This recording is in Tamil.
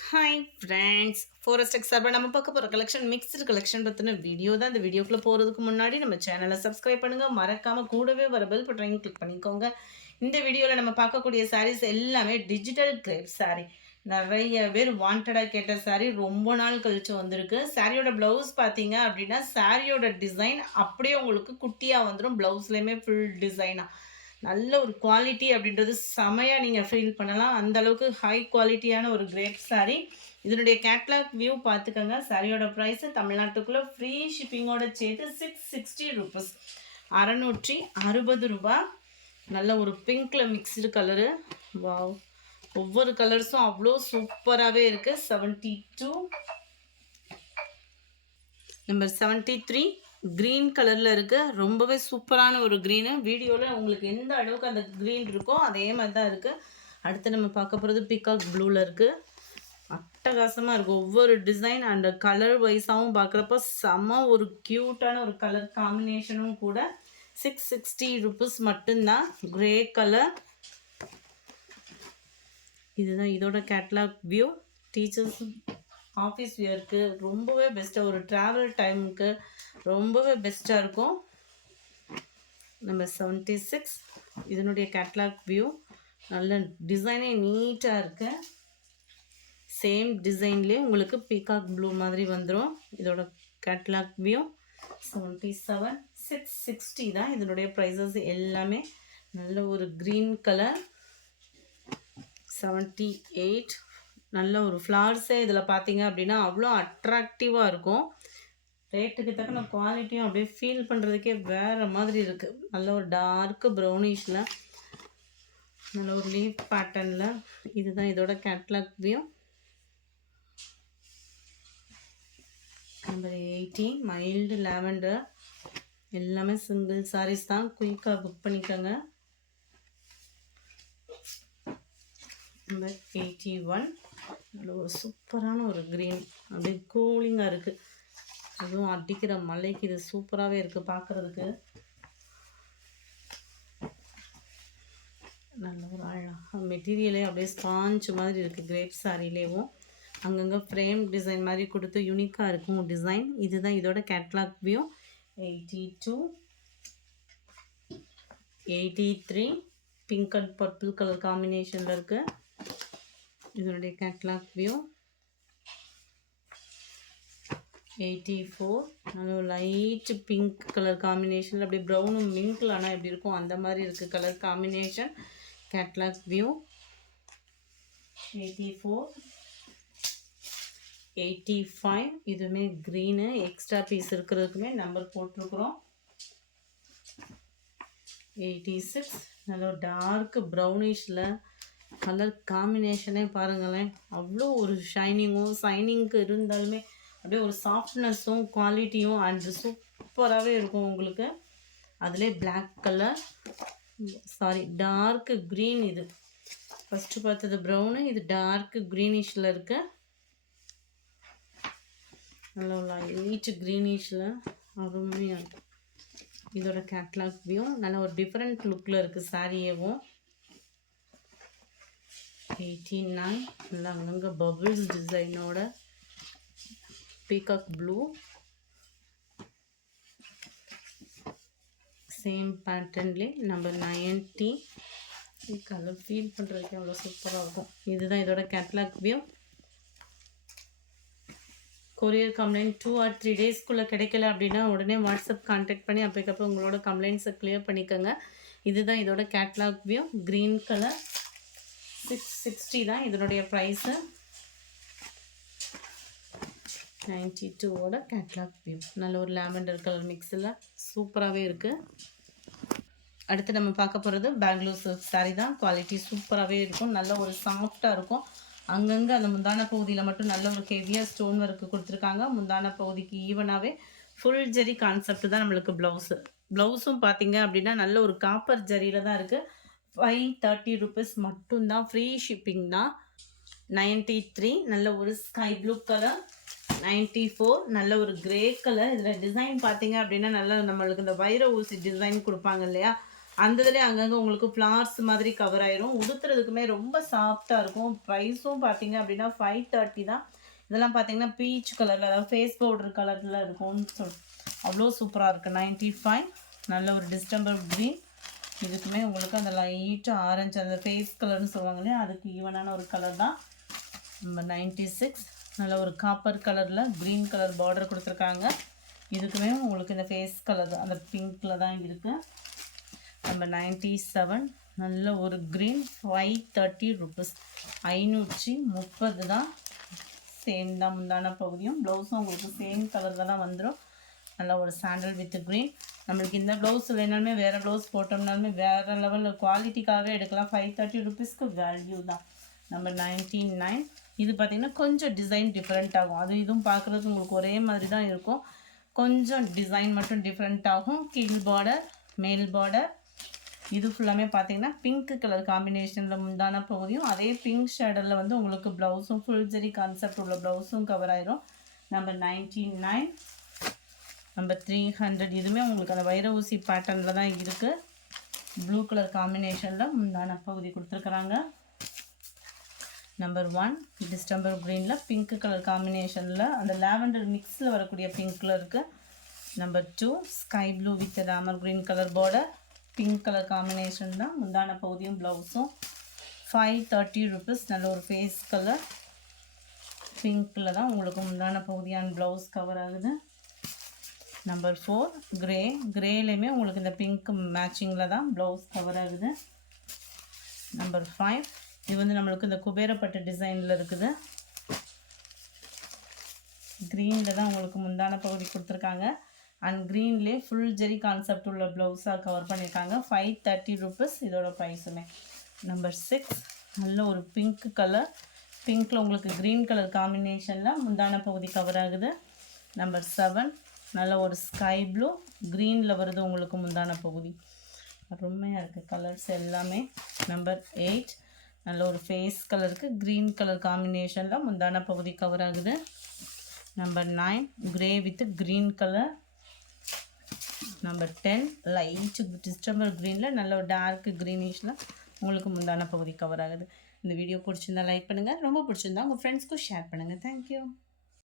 ஹாய் ஃப்ரெண்ட்ஸ், ஃபாரஸ்டெக் சார்பாக நம்ம பார்க்க போகிற கலெக்ஷன் மிக்ஸ்டு கலெக்ஷன் பற்றின வீடியோ தான். இந்த வீடியோக்குள்ளே போகிறதுக்கு முன்னாடி நம்ம சேனலை சப்ஸ்கிரைப் பண்ணுங்கள், மறக்காமல் கூடவே வர பெல் பட்டனையும் கிளிக் பண்ணிக்கோங்க. இந்த வீடியோவில் நம்ம பார்க்கக்கூடிய சாரீஸ் எல்லாமே டிஜிட்டல் கிரேப் சாரீ. நிறைய பேர் வாண்டடாக கேட்ட சாரீ ரொம்ப நாள் கழிச்சு வந்திருக்கு. சாரியோட ப்ளவுஸ் பார்த்தீங்க அப்படின்னா சாரியோட டிசைன் அப்படியே உங்களுக்கு குட்டியாக வந்துடும். ப்ளவுஸ்லேயுமே ஃபுல் டிசைனாக நல்ல ஒரு குவாலிட்டி அப்படின்றது செமையாக நீங்கள் ஃபீல் பண்ணலாம். அந்த அளவுக்கு ஹை குவாலிட்டியான ஒரு கிரேப் சாரீ. இதனுடைய கேட்லாக் வியூ பார்த்துக்கோங்க. சாரியோட ப்ரைஸு தமிழ்நாட்டுக்குள்ளே ஃப்ரீ ஷிப்பிங்கோட சேர்த்து 660 ருபீஸ், 660 ரூபா. நல்ல ஒரு பிங்க்கில் மிக்ஸ்டு கலரு. வாவ், ஒவ்வொரு கலர்ஸும் அவ்வளோ சூப்பராகவே இருக்குது. 72 நம்பர் 73 க்ரீன் கலரில் இருக்குது. ரொம்பவே சூப்பரான ஒரு க்ரீனு. வீடியோவில் உங்களுக்கு எந்த அளவுக்கு அந்த க்ரீன் இருக்கோ அதே மாதிரி தான் இருக்குது. அடுத்து நம்ம பார்க்க போகிறது பீகாக் ப்ளூவில் இருக்குது. அட்டகாசமாக இருக்குது. ஒவ்வொரு டிசைன் அண்ட் கலர் வைஸாகவும் பார்க்குறப்ப செம்ம ஒரு க்யூட்டான ஒரு கலர் காம்பினேஷனும் கூட. 660 ருபீஸ் மட்டும்தான். Grey colour. இதுதான் இதோட கேட்லாக் வியூ. டீச்சர்ஸ் ஆஃபீஸ் வியருக்கு ரொம்பவே பெஸ்ட்டாக, ஒரு ட்ராவல் டைமுக்கு ரொம்பவே பெஸ்ட்டாக இருக்கும். நம்பர் 76 இதனுடைய கேட்லாக் வியூ. நல்ல டிசைனே நீட்டாக இருக்கு. சேம் டிசைன்லேயே உங்களுக்கு பீகாக் ப்ளூ மாதிரி வந்துடும். இதோட கேட்லாக் வியூ 77 660 தான் இதனுடைய ப்ரைஸஸ் எல்லாமே. நல்ல ஒரு க்ரீன் கலர். 78 நல்ல ஒரு ஃப்ளார்ஸே இதில் பார்த்தீங்க அப்படின்னா அவ்வளோ அட்ராக்டிவாக இருக்கும். ரேட்டுக்கு தக்கன குவாலிட்டியும் அப்படியே ஃபீல் பண்ணுறதுக்கே வேறு மாதிரி இருக்குது. நல்ல ஒரு டார்க்கு ப்ரௌனிஷில் நல்ல ஒரு லீஃப் பேட்டர்னில். இதுதான் இதோட catalogue view. Number 18 mild lavender. எல்லாமே சிங்கிள் சாரீஸ் தான். குயிக்காக புக் பண்ணிக்கோங்க. நம்பர் 81 நல்ல ஒரு சூப்பரான ஒரு க்ரீன். அப்படியே கூலிங்காக இருக்குது. அதுவும் அடிக்கிற மலைக்கு இது சூப்பராகவே இருக்குது பார்க்குறதுக்கு. நல்ல ஒரு அழகாக மெட்டீரியலே அப்படியே ஸ்பாஞ்ச் மாதிரி இருக்குது. கிரேப் சாரிலேயும் அங்கங்கே ஃப்ரேம் டிசைன் மாதிரி கொடுத்து யூனிக்காக இருக்கும் டிசைன். இதுதான் இதோட catalogue view. 82 83 pink and purple colour காம்பினேஷனில் இருக்குது. இதனுடைய கேட்லாக் வியூ. 84 நல்ல லைட் பிங்க் கலர் காம்பினேஷனில் அப்படியே ப்ரௌனும் மிங்கில் ஆனால் எப்படி இருக்கும் அந்த மாதிரி இருக்குது கலர் காம்பினேஷன். Catalogue view. 84 85 இதுவுமே க்ரீனு. எக்ஸ்ட்ரா பீஸ் இருக்கிறதுக்குமே நம்பர் போட்டிருக்குறோம். 86 நல்ல டார்க் ப்ரௌனிஷில் கலர் காம்பினேஷனே பாருங்களேன். அவ்வளோ ஒரு ஷைனிங்கும் சைனிங்க்கு இருந்தாலுமே அப்படியே ஒரு சாஃப்ட்னஸும் குவாலிட்டியும் அண்ட் சூப்பராகவே இருக்கும் உங்களுக்கு. அதிலே black colour, sorry dark green. இது ஃபஸ்ட்டு பார்த்தது ப்ரௌனு, இது டார்க் க்ரீனிஷில் இருக்கு. நல்ல லைட் க்ரீனிஷில் அருமையாக இருக்குது. இதோட கேட்லாக் வியூ. நல்ல ஒரு டிஃப்ரெண்ட் லுக்கில் இருக்குது சாரியேவும். 89 நல்லா அங்கங்கே பபிள்ஸ் டிசைனோட பீகாக் ப்ளூ. சேம் பேட்டர்ன்லே நம்பர் 90. கலர் ஃபீல் பண்ணுறதுக்கு அவ்வளோ சூப்பராக இருக்கும். இதுதான் இதோட catalogue view. Courier complaint 2 or 3 டேஸ்க்குள்ளே கிடைக்கல அப்படின்னா உடனே வாட்ஸ்அப் கான்டாக்ட் பண்ணி அப்போக்கப்போ உங்களோட கம்ப்ளைண்ட்ஸை கிளியர் பண்ணிக்கோங்க. இதுதான் இதோட கேட்லாக் வியூ. Green colour. 660 தான் இதனுடைய ப்ரைஸு. 92ஓட catalogue view. நல்ல ஒரு லாவெண்டர் கலர் மிக்ஸில் சூப்பராகவே இருக்குது. அடுத்து நம்ம பார்க்க போகிறது பெங்களூர் சில்க் சாரீ தான். குவாலிட்டி சூப்பராகவே இருக்கும். நல்ல ஒரு சாஃப்டாக இருக்கும். அங்கங்கே அந்த முந்தான பகுதியில் மட்டும் நல்ல ஒரு ஹெவியாக ஸ்டோன் ஒர்க்கு கொடுத்துருக்காங்க. முந்தான பகுதிக்கு ஈவனாகவே ஃபுல் ஜரி கான்செப்ட் தான் நம்மளுக்கு ப்ளவுஸு. ப்ளவுஸும் பார்த்தீங்க அப்படின்னா நல்ல ஒரு காப்பர் ஜரியில் தான் இருக்குது. 530 ருபீஸ் மட்டும்தான். ஃப்ரீ ஷிப்பிங் தான். 93 நல்ல ஒரு ஸ்கை ப்ளூ கலர். 94 நல்ல ஒரு கிரே கலர். இதில் டிசைன் பார்த்தீங்க அப்படின்னா நல்லா நம்மளுக்கு இந்த வைர ஊசி டிசைன் கொடுப்பாங்க இல்லையா, அந்த இதுலேயே அங்கங்கே உங்களுக்கு ஃப்ளார்ஸ் மாதிரி கவர் ஆயிரும். உடுத்துறதுக்குமே ரொம்ப சாஃப்டாக இருக்கும். ப்ரைஸும் பார்த்தீங்க அப்படின்னா 530 தான். இதெல்லாம் பார்த்தீங்கன்னா பீச் கலரில், அதாவது ஃபேஸ் பவுடர் கலரில் இருக்கும்னு அவ்வளோ சூப்பராக இருக்குது. 95. நல்ல ஒரு டிஸ்டம்பர் க்ரீன். இதுக்குமே உங்களுக்கு அந்த லைட்டாக ஆரஞ்சு, அந்த ஃபேஸ் கலர்னு சொல்லுவாங்க இல்லையா, அதுக்கு ஈவனான ஒரு கலர் தான். நம்ம 96. நல்ல ஒரு காப்பர் கலரில் க்ரீன் கலர் பார்டர் கொடுத்துருக்காங்க. இதுக்குமே உங்களுக்கு இந்த ஃபேஸ் கலர் அந்த பிங்க்கில் தான் இருக்குது. நம்ம 97. நல்ல ஒரு க்ரீன். 530 ருபீஸ். 530 தான். சேம் தான் முந்தான பகுதியும். ப்ளவுஸும் உங்களுக்கு சேம் கலரில் தான் வந்துடும். நல்லா ஒரு சாண்டல் வித் க்ரீன். நம்மளுக்கு இந்த ப்ளவுஸ் இல்லைனாலுமே வேறு ப்ளவுஸ் போட்டோம்னாலுமே வேறு லெவலில் குவாலிட்டிக்காகவே எடுக்கலாம். 530 ருபீஸ்க்கு வேல்யூ தான். நம்பர் 99. இது பார்த்திங்கன்னா கொஞ்சம் டிசைன் டிஃப்ரெண்ட் ஆகும். அது இதுவும் பார்க்குறதுக்கு உங்களுக்கு ஒரே மாதிரி தான் இருக்கும். கொஞ்சம் டிசைன் மட்டும் டிஃப்ரெண்ட் ஆகும். கீழ் பார்டர், மேல் பார்டர். இது ஃபுல்லாமே பார்த்தீங்கன்னா பிங்க் கலர் காம்பினேஷனில் முந்தான பகுதியும், அதே பிங்க் ஷேடரில் வந்து உங்களுக்கு ப்ளவுஸும் ஃபுல் ஜெரி கான்செப்ட் உள்ள ப்ளவுஸும் கவர் ஆயிரும். நம்பர் 99. நம்பர் 300. இதுவுமே உங்களுக்கு அந்த வைர ஊசி பேட்டர்னில் தான் இருக்குது. ப்ளூ கலர் காம்பினேஷனில் முந்தான பகுதி கொடுத்துருக்குறாங்க. நம்பர் 1. டிஸ்டம்பர் க்ரீனில் பிங்க் கலர் காம்பினேஷனில் அந்த லாவெண்டர் மிக்ஸில் வரக்கூடிய பிங்க்கில் இருக்குது. Number 2. Sky blue with Ramar green colour border. Pink colour combination தான் முந்தான பகுதியும் ப்ளவுஸும். 530 ருபீஸ். நல்ல ஒரு ஃபேஸ் கலர் பிங்க்கில் தான் உங்களுக்கு முந்தான பகுதியான ப்ளவுஸ் கவர் ஆகுது. நம்பர் 4. கிரே. கிரேலையுமே உங்களுக்கு இந்த பிங்க் மேட்சிங்கில் தான் ப்ளவுஸ் கவர் ஆகுது. நம்பர் 5. இது வந்து நம்மளுக்கு இந்த குபேரப்பட்ட டிசைனில் இருக்குது. க்ரீனில் தான் உங்களுக்கு முந்தான பகுதி கொடுத்துருக்காங்க. அண்ட் க்ரீன்லேயே ஃபுல் ஜெரி கான்செப்ட் உள்ள ப்ளவுஸாக கவர் பண்ணியிருக்காங்க. 530 ருபீஸ் இதோட ப்ரைஸுமே. நம்பர் 6. நல்ல ஒரு பிங்க் கலர். பிங்க்கில் உங்களுக்கு க்ரீன் கலர் காம்பினேஷனில் முந்தான பகுதி கவர் ஆகுது. நம்பர் 7. நல்ல ஒரு ஸ்கை ப்ளூ க்ரீனில் வருது உங்களுக்கு முந்தான பகுதி. அருமையாக இருக்குது கலர்ஸ் எல்லாமே. நம்பர் 8. நல்ல ஒரு ஃபேஸ் கலருக்கு க்ரீன் கலர் காம்பினேஷனில் முந்தான பகுதி கவர் ஆகுது. Number 9. Grey with green colour. Number 10. Light distemper க்ரீனில் நல்ல ஒரு டார்க் க்ரீனிஷில் உங்களுக்கு முந்தான பகுதி கவர் ஆகுது. இந்த வீடியோ பிடிச்சிருந்தா லைக் பண்ணுங்கள். ரொம்ப பிடிச்சிருந்தா உங்கள் ஃப்ரெண்ட்ஸ்க்கும் ஷேர் பண்ணுங்கள். தேங்க்யூ.